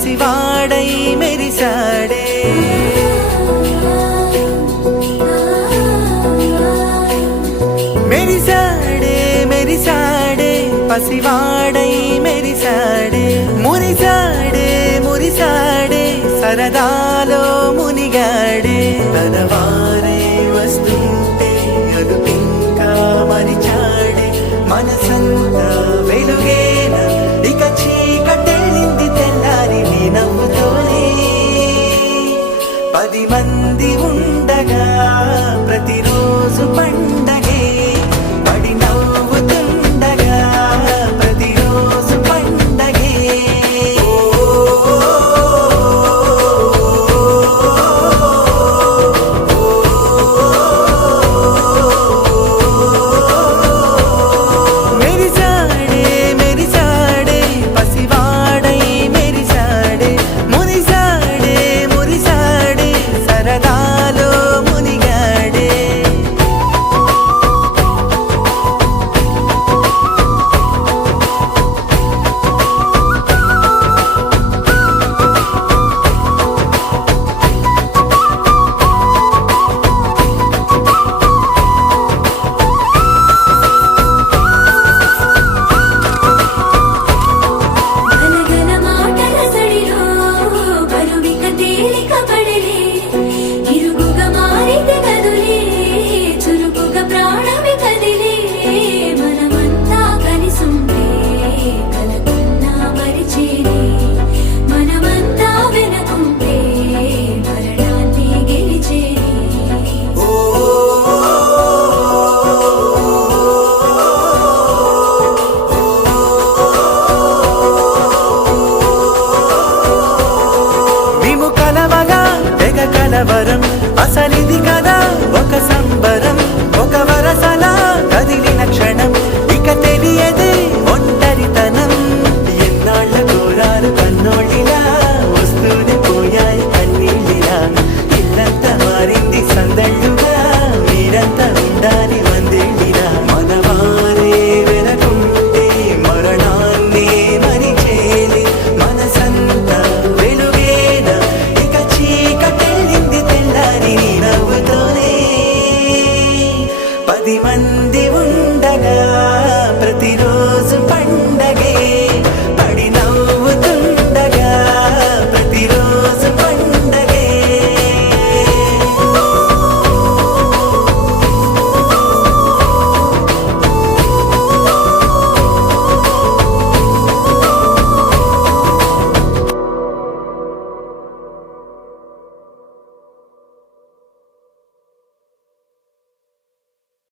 పసివాడై మెరిసాడే మెరిసాడే మెరిసాడే పసివాడై మెరిసాడే మురిసాడే మురిసాడే సరదాలో మునిగాడే తనవారే వస్తుంటే అదుపింకా మరిచాడే మనసంతా వెలుగేన ఇక చీకటెళ్ళింది తెల్లారి నీ నవ్వుతోనే 10 మంది ఉండగా ప్రతిరోజు పండగే పడి నవ్వుతుండగా ప్రతిరోజు పండగే మెరిసాడే మెరిసాడే పసివాడై మెరిసాడే మురిసాడే మురిసాడే సరదాలో మునిగాడే గలగల మాటల సడిలో బరువిక తేలిక పడలే ఇరుగుగా మారితే కదులే చురుకుగా ప్రాణమి కదిలే మనమంతా కలిసుంటే కలకున్నా మరిచేనే మనమంతా వెనకుంటే మరణాన్ని గెలిచేనే మేము కలవగా తెగ కలవరం అసలిది కదా ఒక సంబరం ఒక వరసలా కదిలిన క్షణం ఇక తెలియదే ఒంటరితనం ఎన్నాళ్ళ కోరాలు కన్నోళ్ళిలా వస్తూనే పోయాయి కన్నీళ్ళిలా ఇల్లంతా మారింది సందళ్ళుగా మీరంతా ఉండాలి వందేళ్ళిలా మనవారే వెనకుంటే మరణాన్ని మరిచేది మనసంతా వెలుగేన ఇక చీకటెళ్ళింది తెల్లారి నీ నవ్వుతోనే 10 మంది